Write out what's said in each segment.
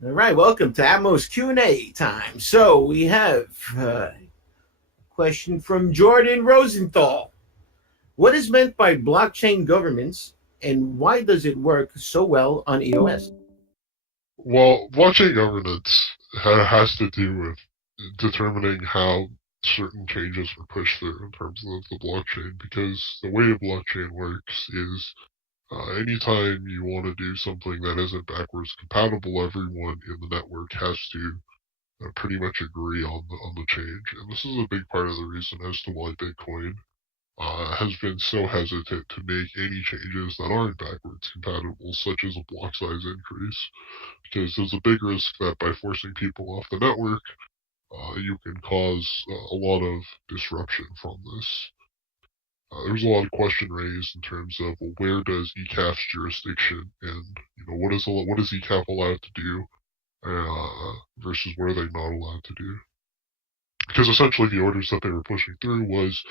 All right, welcome to Atmos Q&A time. So we have a question from Jordan Rosenthal. What is meant by blockchain governance, and why does it work so well on EOS? Well, blockchain governance has to do with determining how certain changes are pushed through in terms of the blockchain, because the way a blockchain works is anytime you want to do something that isn't backwards compatible, everyone in the network has to pretty much agree on the change. And this is a big part of the reason as to why Bitcoin has been so hesitant to make any changes that aren't backwards compatible, such as a block size increase, because there's a big risk that by forcing people off the network, you can cause a lot of disruption from this. There's a lot of question raised in terms of, well, where does ECAF's jurisdiction and what is ECAF allowed to do versus what are they not allowed to do? Because essentially the orders that they were pushing through was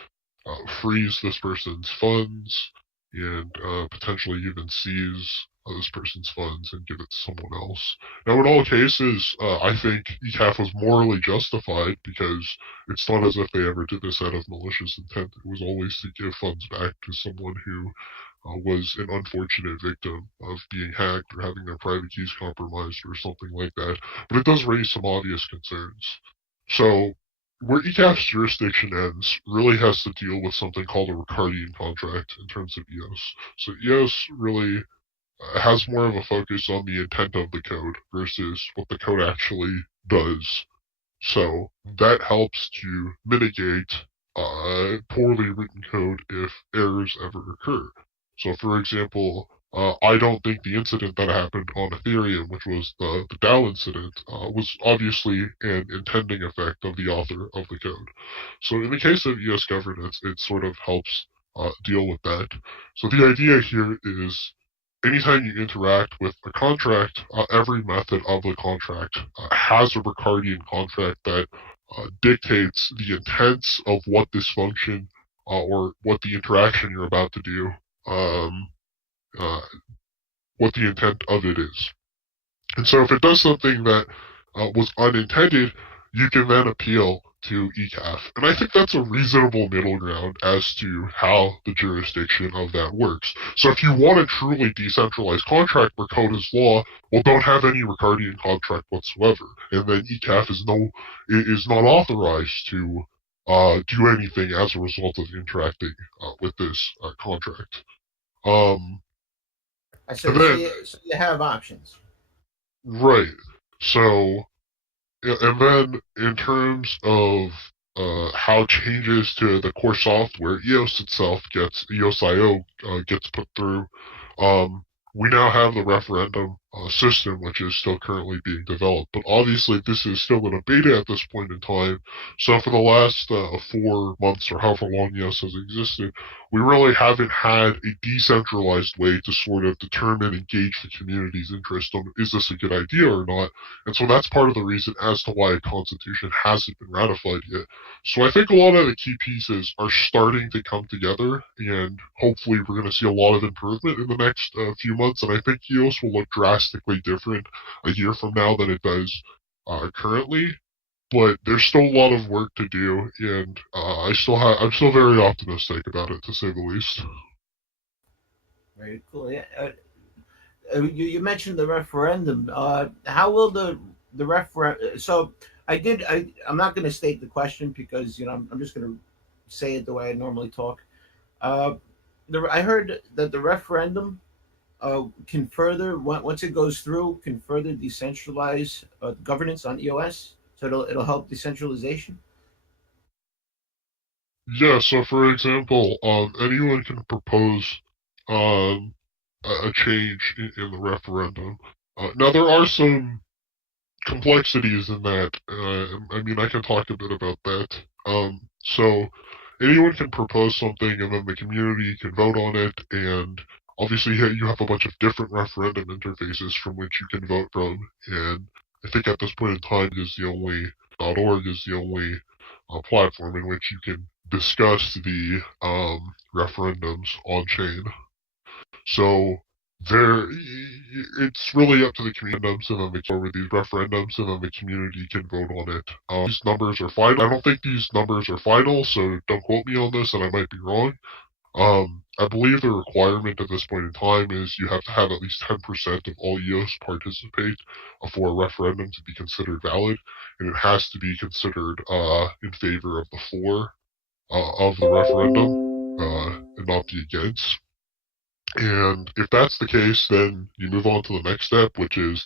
freeze this person's funds and potentially even seize this person's funds and give it to someone else. Now, in all cases, I think ECAF was morally justified because it's not as if they ever did this out of malicious intent. It was always to give funds back to someone who was an unfortunate victim of being hacked or having their private keys compromised or something like that. But it does raise some obvious concerns. So where ECAF's jurisdiction ends really has to deal with something called a Ricardian contract in terms of EOS. So EOS really has more of a focus on the intent of the code versus what the code actually does. So that helps to mitigate poorly written code if errors ever occur. So, for example, I don't think the incident that happened on Ethereum, which was the DAO incident, was obviously an intending effect of the author of the code. So, in the case of ES governance, it sort of helps deal with that. So, the idea here is anytime you interact with a contract, every method of the contract has a Ricardian contract that dictates the intents of what this function or what the interaction you're about to do, um, uh, what the intent of it is. And so if it does something that was unintended, you can then appeal to ECAF. And I think that's a reasonable middle ground as to how the jurisdiction of that works. So if you want a truly decentralized contract where code is law, well, don't have any Ricardian contract whatsoever. And then ECAF is not authorized to do anything as a result of interacting with this contract. Um, So, and so, then, you, so you have options. right. So and then in terms of how changes to the core software, EOS itself EOS.io gets put through. Um, we now have the referendum system, which is still currently being developed. But obviously, this is still in a beta at this point in time. So for the last 4 months or however long EOS has existed, we really haven't had a decentralized way to sort of determine and gauge the community's interest on is this a good idea or not. And so that's part of the reason as to why a constitution hasn't been ratified yet. So I think a lot of the key pieces are starting to come together, and hopefully we're going to see a lot of improvement in the next few months. And I think EOS will look drastically different a year from now than it does currently. But there's still a lot of work to do, and I'm still very optimistic about it, to say the least. Very cool. Yeah. You mentioned the referendum. How will the referendum? So I'm not going to state the question because I'm just going to say it the way I normally talk. Uh, I heard that the referendum can further once it goes through can further decentralize governance on EOS. So it'll help decentralization. Yeah, so for example, anyone can propose um, a change in the referendum. Now, there are some complexities in that. I mean, I can talk a bit about that. So anyone can propose something, and then the community can vote on it, and obviously you have a bunch of different referendum interfaces from which you can vote from, and I think at this point in time is the only .org is the only platform in which you can discuss the referendums on chain. So there, it's really up to the communities, and then they forward these referendums, and then the community can vote on it. These numbers are final. I don't think these numbers are final, so don't quote me on this, and I might be wrong. I believe the requirement at this point in time is you have to have at least 10% of all EOS participate for a referendum to be considered valid, and it has to be considered in favor of the for of the referendum, and not the against. And if that's the case, then you move on to the next step, which is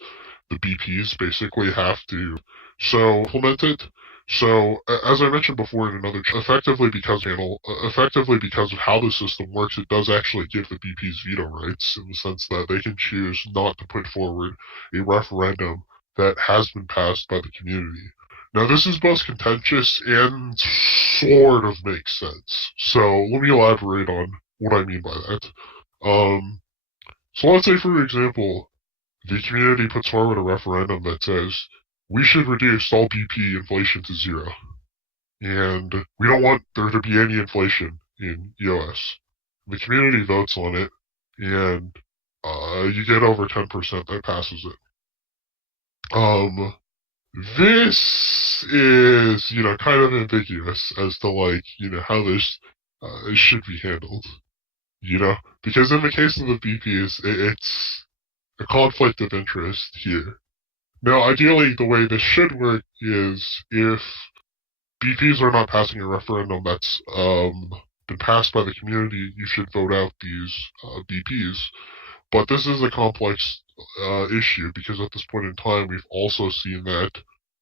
the BPs basically have to implement it. So, as I mentioned before in another, effectively because of how the system works, it does actually give the BPs veto rights in the sense that they can choose not to put forward a referendum that has been passed by the community. Now, this is both contentious and sort of makes sense. So, let me elaborate on what I mean by that. So let's say, for example, the community puts forward a referendum that says we should reduce all BP inflation to zero, and we don't want there to be any inflation in EOS. The community votes on it, and you get over 10% that passes it. This is, kind of ambiguous as to, how this should be handled. Because in the case of the BPs, it's a conflict of interest here. Now, ideally, the way this should work is if BPs are not passing a referendum that's been passed by the community, you should vote out these BPs. But this is a complex issue because at this point in time, we've also seen that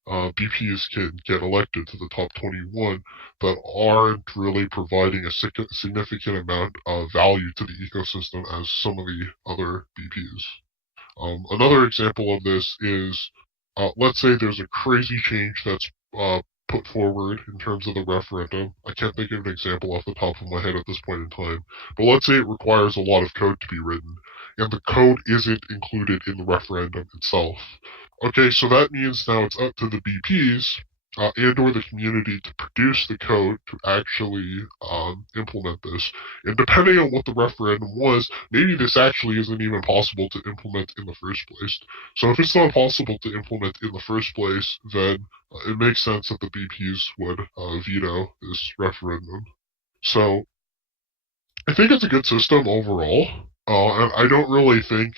BPs can get elected to the top 21 that aren't really providing a significant amount of value to the ecosystem as some of the other BPs. Another example of this is, let's say there's a crazy change that's put forward in terms of the referendum. I can't think of an example off the top of my head at this point in time, but let's say it requires a lot of code to be written, and the code isn't included in the referendum itself. Okay, so that means now it's up to the BPs and or the community to produce the code to actually implement this. And depending on what the referendum was, maybe this actually isn't even possible to implement in the first place. So if it's not possible to implement in the first place, then it makes sense that the BPs would veto this referendum. So I think it's a good system overall, and I don't really think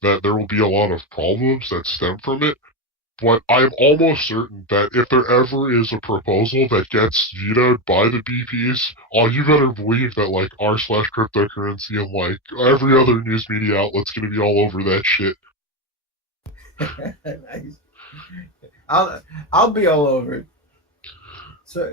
that there will be a lot of problems that stem from it. But I'm almost certain that if there ever is a proposal that gets vetoed by the BPs, you better believe that r/cryptocurrency and every other news media outlet's gonna be all over that shit. Nice. I'll I'll be all over it. So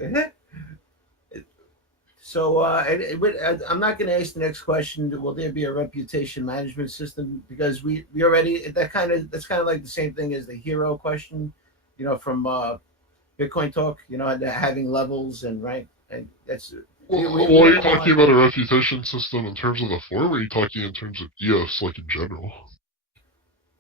I'm not going to ask the next question. Will there be a reputation management system? Because we already that's kind of like the same thing as the hero question, from Bitcoin Talk. Having levels and rank. And that's we Are you have talking one. about a reputation system in terms of the form, or are you talking in terms of EOS, in general?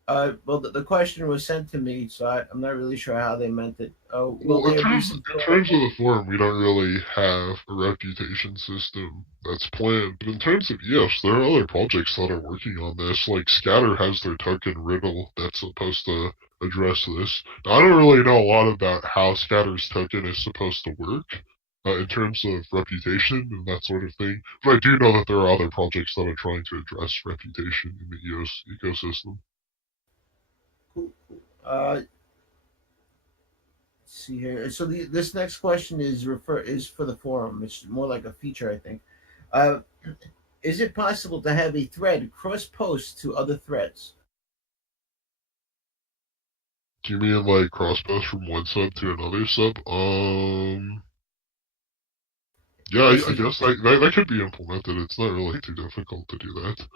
Well, the question was sent to me, so I'm not really sure how they meant it. Will Well, there be some in sort of? terms of the form, we don't really have a reputation system that's planned. But in terms of EOS, there are other projects that are working on this. Like Scatter has their token Riddle that's supposed to address this. Now, I don't really know a lot about how Scatter's token is supposed to work in terms of reputation and that sort of thing. But I do know that there are other projects that are trying to address reputation in the EOS ecosystem. Uh, see here. So this next question is for the forum. It's more like a feature, I think. Uh, is it possible to have a thread cross post to other threads? Do you mean like cross post from one sub to another sub? Yeah, I I guess guess that could be implemented. It's not really too difficult to do that.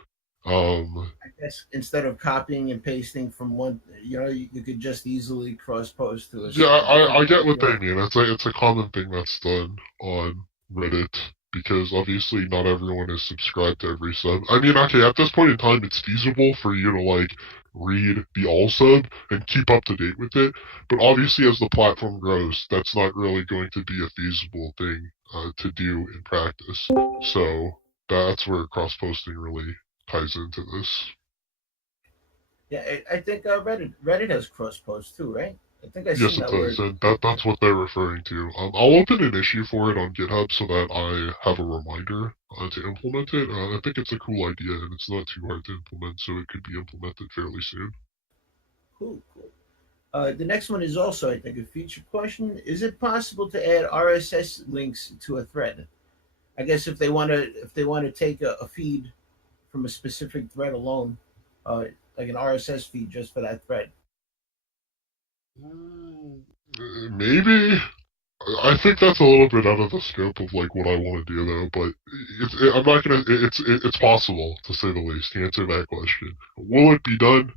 Um, I guess instead of copying and pasting from one, you could just easily cross post to yeah, a different I get what thread. they mean. It's a common thing that's done on Reddit because obviously not everyone is subscribed to every sub. I mean, okay, at this point in time, it's feasible for you to read the all sub and keep up to date with it. But obviously, as the platform grows, that's not really going to be a feasible thing to do in practice. So that's where cross posting really ties into this. Yeah, I think Reddit has cross posts too, right? I think I Yes, seen it that does, word. and that's what they're referring to. I'll open an issue for it on GitHub so that I have a reminder to implement it. I think it's a cool idea, and it's not too hard to implement, so it could be implemented fairly soon. Cool, cool. The next one is also, I think, a feature question. Is it possible to add RSS links to a thread? I guess if they want to take a feed from a specific thread alone, uh, like an RSS feed just for that thread. Maybe. I think that's a little bit out of the scope of like what I want to do though, but I'm not gonna. It's possible to say the least. To answer that question, will it be done?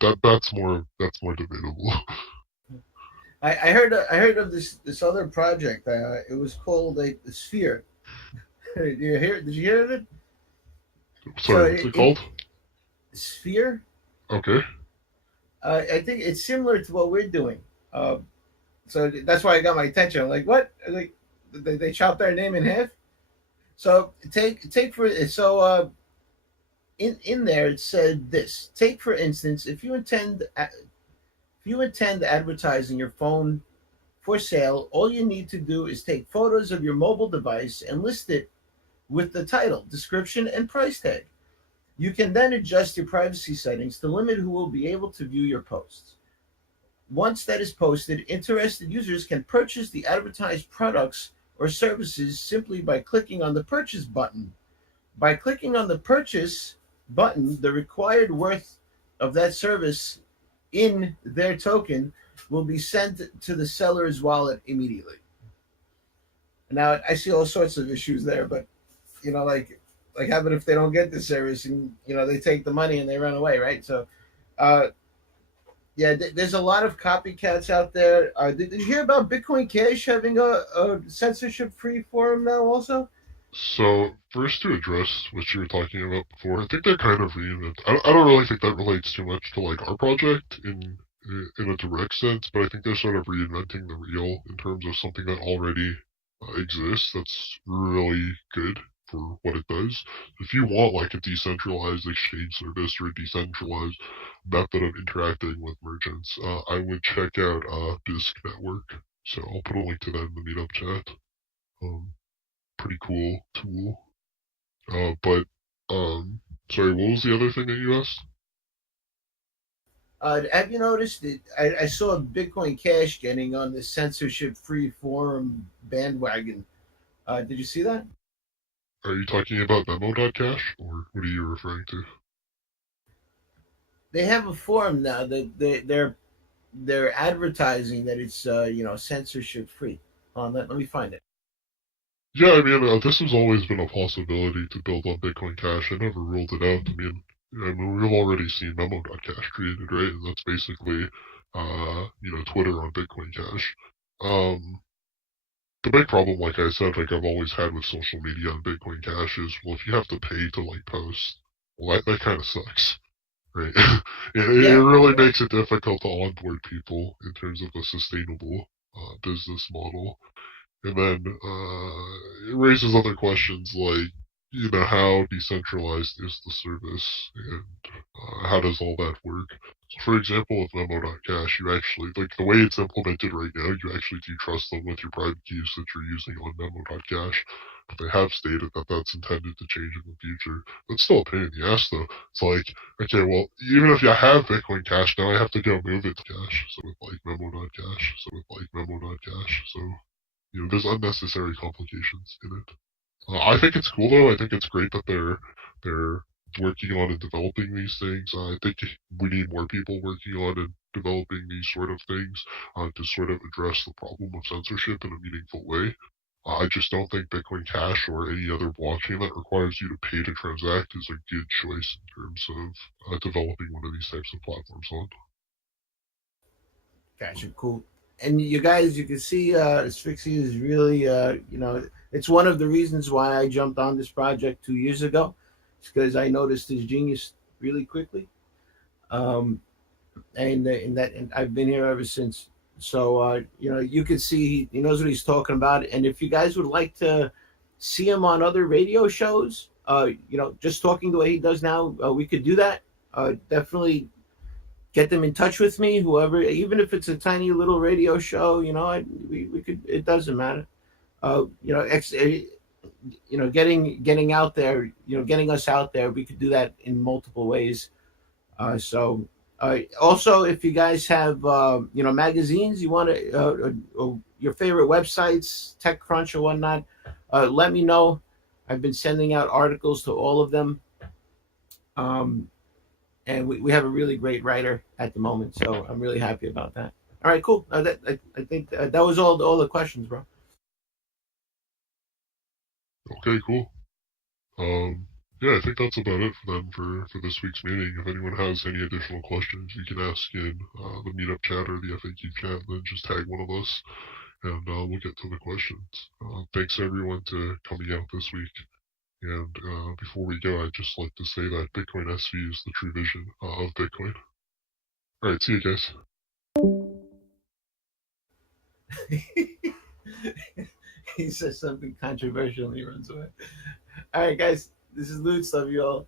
That's more debatable. I heard of this other project. It was called the Sphere. Did you hear? Did you hear of it? So Sorry, what's it called? Sphere. Okay. I think it's similar to what we're doing. Uh, so that's why I got my attention. I'm like, what? Like they chopped our name in half. So take for so in there it said this. Take for instance, if you intend advertising your phone for sale, all you need to do is take photos of your mobile device and list it with the title, description, and price tag. You can then adjust your privacy settings to limit who will be able to view your posts. Once that is posted, interested users can purchase the advertised products or services simply by clicking on the purchase button. By clicking on the purchase button, the required worth of that service in their token will be sent to the seller's wallet immediately. Now, I see all sorts of issues there, but like how about if they don't get the service and they take the money and they run away, right? So, uh, yeah, there's a lot of copycats out there. Did you hear about Bitcoin Cash having a censorship-free forum now? Also, So first to address what you were talking about before, I think they're kind of reinvent. I don't really think that relates too much to like our project in a direct sense, but I think they're sort of reinventing the wheel in terms of something that already exists. That's really good for what it does. If you want like a decentralized exchange service or a decentralized method of interacting with merchants, I would check out Bisq Network. So I'll put a link to that in the meetup chat. Um, Pretty cool tool. But sorry, what was the other thing that you asked? have you noticed that I saw Bitcoin Cash getting on the censorship-free forum bandwagon? Did you see that? Are you talking about Memo.cash, or what are you referring to? They have a forum now that they're advertising that it's censorship-free. Let me find it. Yeah, I mean, this has always been a possibility to build on Bitcoin Cash. I never ruled it out. I mean, we've already seen Memo.cash created, right? And that's basically, Twitter on Bitcoin Cash. Um, the big problem, like I said, like I've always had with social media and Bitcoin Cash is, well, if you have to pay to like post, well, that kind of sucks. Right. it Yeah, really yeah, makes it difficult to onboard people in terms of a sustainable business model. And then it raises other questions like, how decentralized is the service and how does all that work? So, for example, with Memo.cash, you actually, like the way it's implemented right now, you actually do trust them with your private keys that you're using on Memo.cash. But they have stated that that's intended to change in the future. That's still a pain in the ass, though. It's like, okay, well, even if you have Bitcoin Cash, now I have to go move it to Cash. So with like Memo.cash. So there's unnecessary complications in it. I think it's cool though. I think it's great that they're working on and developing these things. I think we need more people working on and developing these sort of things to sort of address the problem of censorship in a meaningful way. I just don't think Bitcoin Cash or any other blockchain that requires you to pay to transact is a good choice in terms of developing one of these types of platforms on. gotcha, cool. And you guys, you can see Asphyxia is really, it's one of the reasons why I jumped on this project 2 years ago. It's because I noticed his genius really quickly. Um, and I've been here ever since. So you could see he knows what he's talking about. And if you guys would like to see him on other radio shows, just talking the way he does now, we could do that. Definitely, get them in touch with me. Whoever, even if it's a tiny little radio show, we could. It doesn't matter. Getting out there, getting us out there. We could do that in multiple ways. Also, if you guys have magazines you want to, your favorite websites, TechCrunch or whatnot, let me know. I've been sending out articles to all of them, um, and we have a really great writer at the moment, so I'm really happy about that. All right, cool. I think that was all the questions, bro. Okay, cool. Yeah, I think that's about it for them for this week's meeting. If anyone has any additional questions, you can ask in the meetup chat or the FAQ chat, then just tag one of us, and we'll get to the questions. Thanks everyone to coming out this week. And before we go, I'd just like to say that Bitcoin SV is the true vision of Bitcoin. All right, see you guys. He says something controversial and he runs away. All right, guys, this is Lutz. Love you all.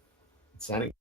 Signing.